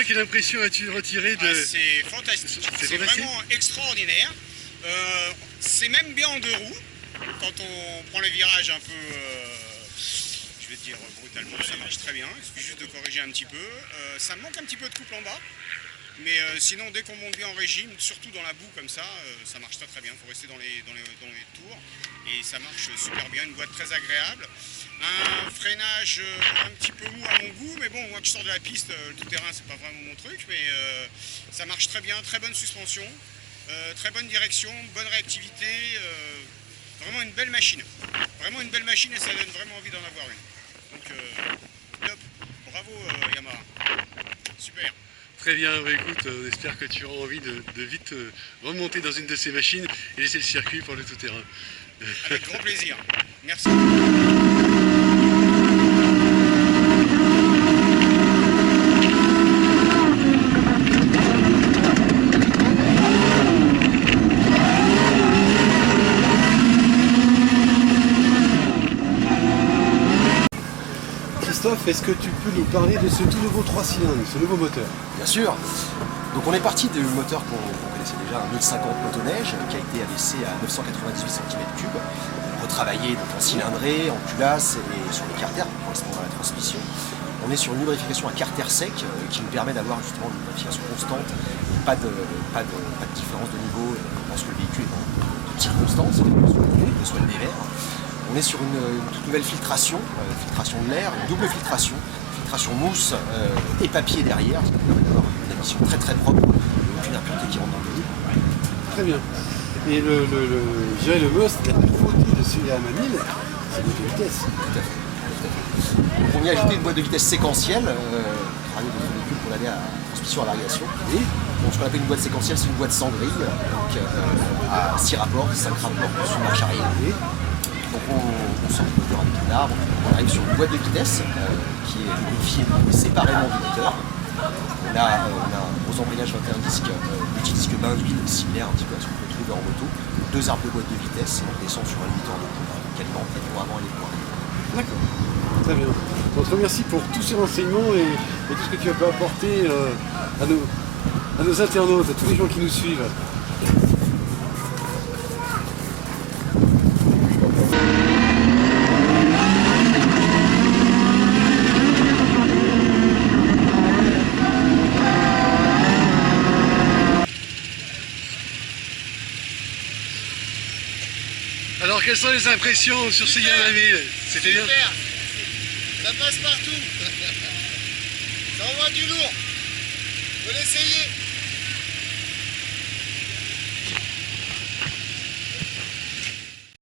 Dis-moi, quelle impression as-tu retiré de... C'est fantastique, c'est vraiment extraordinaire. C'est même bien en deux roues, quand on prend les virages un peu, je vais te dire brutalement, ça marche très bien. Il suffit juste de corriger un petit peu. Ça manque un petit peu de couple en bas, mais sinon dès qu'on monte bien en régime, surtout dans la boue comme ça marche très très bien. Il faut rester dans les tours et ça marche super bien, une boîte très agréable. Un freinage un petit peu mou à mon goût, mais bon, moi que je sors de la piste, le tout-terrain c'est pas vraiment mon truc, mais ça marche très bien, très bonne suspension, très bonne direction, bonne réactivité, vraiment une belle machine. Vraiment une belle machine et ça donne vraiment envie d'en avoir une. Donc top, bravo Yamaha, super. Très bien, bah, écoute, on espère que tu auras envie de vite remonter dans une de ces machines et laisser le circuit pour le tout-terrain. Avec grand plaisir, merci. Christophe, est-ce que tu peux nous parler de ce tout nouveau 3 cylindres, ce nouveau moteur? Bien sûr. Donc on est parti du moteur qu'on connaissait déjà, un 1050 motoneige, qui a été abaissé à 998 cm3, retravaillé donc en cylindré, en culasse et sur les carters pour correspondre à la transmission. On est sur une lubrification à carter sec qui nous permet d'avoir justement une lubrification constante, pas de différence de niveau lorsque le véhicule est en circonstance, que ce soit le BVR. On est sur une toute nouvelle filtration, filtration de l'air, une double filtration mousse et papier derrière, qui permet d'avoir une émission très très propre et aucune impureté qui rentre dans le véhicule. Très bien. Et je dirais le most, la nouveauté de ce Yamaha 1000, c'est la boîte de vitesse. Tout à fait. Donc on y a ajouté une boîte de vitesse séquentielle, travailler notre véhicule pour aller à transmission à variation. Et donc, ce qu'on appelle une boîte séquentielle, c'est une boîte sans grille, donc à 6 rapports, 5 rapports sur une marche arrière. Donc on sort du moteur avec un arbre, on arrive sur une boîte de vitesse qui est modifiée séparément du moteur. On a un gros embrayage 21 disques, multidisque bain d'huile, similaire un petit peu à ce qu'on peut trouver en moto. 2 arbres de boîte de vitesse, et on descend sur un limiteur de couple qui alimente les points avant et les points arrière. D'accord, très bien. On te remercie pour tous ces renseignements et tout ce que tu as pu apporter à nos internautes, à tous les gens qui nous suivent. Alors, quelles sont les impressions sur ce Yamaha 1000? C'était bien? Super, ça passe partout. Ça envoie du lourd.